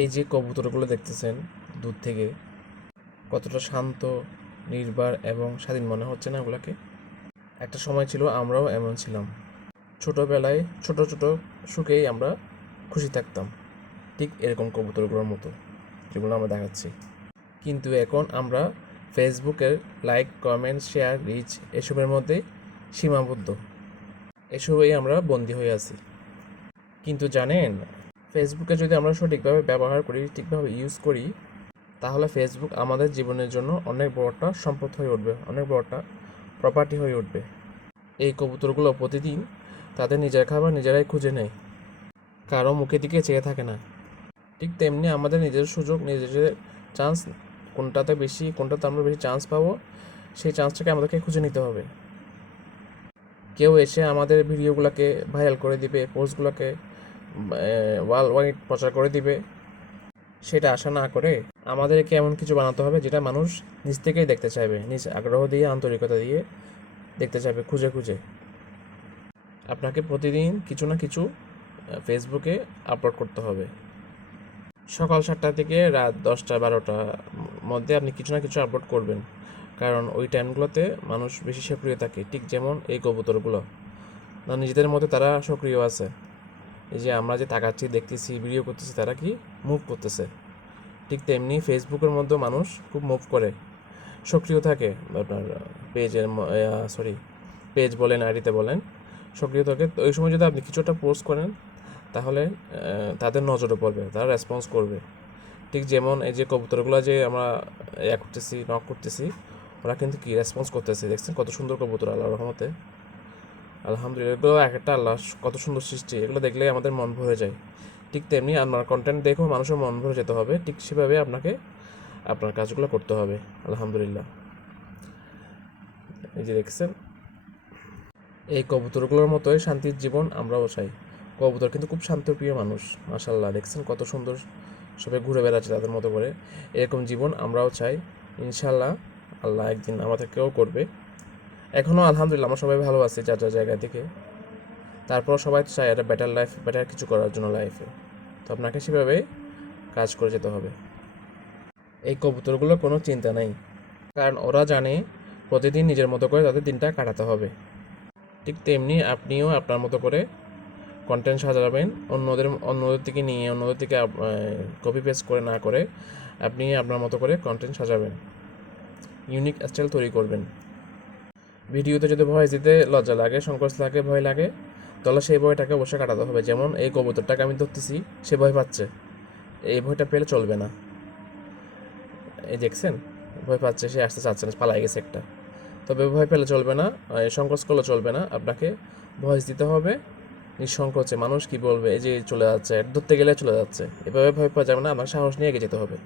এই যে কবুতরগুলো দেখতেছেন দূর থেকে, কতটা শান্ত, নির্ভর এবং স্বাধীন মনে হচ্ছে না ওগুলাকে? একটা সময় ছিল আমরাও এমন ছিলাম। ছোটবেলায় ছোট ছোট সুখেই আমরা খুশি থাকতাম, ঠিক এরকম কবুতরগুলোর মতো যেগুলো আমরা দেখাচ্ছি। কিন্তু এখন আমরা ফেসবুকের লাইক, কমেন্ট, শেয়ার, রিচ এসবের মধ্যে সীমাবদ্ধ। এসবেই আমরা বন্দী হয়ে আছি। কিন্তু জানেন, ফেসবুকে যদি আমরা সঠিকভাবে ব্যবহার করি, ঠিকভাবে ইউজ করি, তাহলে ফেসবুক আমাদের জীবনের জন্য অনেক বড় একটা সম্পদ হয়ে উঠবে, অনেক বড় একটা প্রপার্টি হয়ে উঠবে। এই কবুতরগুলো প্রতিদিন তাদের নিজের খাবার নিজেরাই খুঁজে নেয়, কারো মুখের দিকে চেয়ে থাকে না। ঠিক তেমনি আমাদের নিজের সুযোগ, নিজেদের চান্স, কোনটাতে বেশি, কোনটাতে আমরা বেশি চান্স পাবো, সেই চান্সটাকে আমাদেরকে খুঁজে নিতে হবে। কেউ এসে আমাদের ভিডিওগুলোকে ভাইরাল করে দিবে, পোস্টগুলোকে ওয়ার্ল্ড ওয়াইড প্রচার করে দিবে, সেটা আশা না করে আমাদেরকে এমন কিছু বানাতে হবে যেটা মানুষ নিজ থেকেই দেখতে চাইবে, নিজ আগ্রহ দিয়ে, আন্তরিকতা দিয়ে দেখতে চাইবে, খুঁজে খুঁজে। আপনাকে প্রতিদিন কিছু না কিছু ফেসবুকে আপলোড করতে হবে। সকাল 7টা থেকে রাত 10টা-12টার মধ্যে আপনি কিছু না কিছু আপলোড করবেন, কারণ ওই টাইমগুলোতে মানুষ বেশি সক্রিয় থাকে। ঠিক যেমন এই কবুতরগুলো নিজেদের মধ্যে তারা সক্রিয় আছে। এই যে আমরা যে তাকাচ্ছি, দেখতেছি, ভিডিও করতেছি, তারা কি মুভ করতেছে। ঠিক তেমনি ফেসবুকের মধ্যে মানুষ খুব মুভ করে, সক্রিয় থাকে। আপনার পেজ বলেন, আইডিতে বলেন, সক্রিয় থাকে। তো ওই সময় যদি আপনি কিছু একটা পোস্ট করেন, তাহলে তাদের নজরে পড়বে, তারা রেসপন্স করবে। ঠিক যেমন এই যে কবুতরগুলো যে আমরা করতেছি, নক করতেছি, ওরা কিন্তু কি রেসপন্স করতেছে। দেখছেন কত সুন্দর কবুতর, আল্লাহর রহমতে, আলহামদুলিল্লাহ। এগুলো এক একটা আল্লাহ কত সুন্দর সৃষ্টি, এগুলো দেখলেই আমাদের মন ভরে যায়। ঠিক তেমনি আপনার কন্টেন্ট দেখেও মানুষের মন ভরে যেতে হবে, ঠিক সেভাবে আপনাকে আপনার কাজগুলো করতে হবে। আলহামদুলিল্লাহ। এই যে দেখছেন, এই কবুতরগুলোর মতোই শান্তির জীবন আমরাও চাই। কবুতর কিন্তু খুব শান্তপ্রিয় মানুষ, মাশাআল্লাহ। দেখছেন কত সুন্দর সবাই ঘুরে বেড়াচ্ছে তাদের মতো করে। এরকম জীবন আমরাও চাই। ইনশাল্লাহ আল্লাহ একদিন আমাদেরকেও করবে। এখনও আলহামদুলিল্লাহ আমরা সবাই ভালো আছি যার যার জায়গা থেকে। তারপর সবাই চাই একটা বেটার লাইফ, বেটার কিছু করার জন্য লাইফে। তো আপনাকে সেভাবে কাজ করে যেতে হবে। এই কবুতরগুলোর কোনো চিন্তা নেই, কারণ ওরা জানে প্রতিদিন নিজের মতো করে তাদের দিনটা কাটাতে হবে। ঠিক তেমনি আপনিও আপনার মতো করে কন্টেন্ট সাজাবেন, অন্যদের থেকে নিয়ে, অন্যদের থেকে কপি পেস্ট করে না করে আপনি আপনার মতো করে কন্টেন্ট সাজাবেন, ইউনিক স্টাইল তৈরি করবেন। ভিডিওতে যদি ভয়েস দিতে লজ্জা লাগে, সংকোচ লাগে, ভয় লাগে, তাহলে সেই ভয়টাকে অবশ্যই কাটাতে হবে। যেমন এই কবুতরটাকে আমি ধরতেছি, সে ভয় পাচ্ছে, এই ভয়টা পেলে চলবে না। এই দেখছেন, ভয় পাচ্ছে, সে আসতে চাচ্ছে না, পালাই গেছে একটা। তবে ভয় পেলে চলবে না, সংকোচ করলে চলবে না, আপনাকে ভয়েস দিতে হবে নিঃসংকোচে। মানুষ কি বলবে, এই যে চলে যাচ্ছে, ধরতে গেলে চলে যাচ্ছে, এভাবে ভয় পাওয়া যাবে না, আপনার সাহস নিয়ে এগিয়ে যেতে হবে।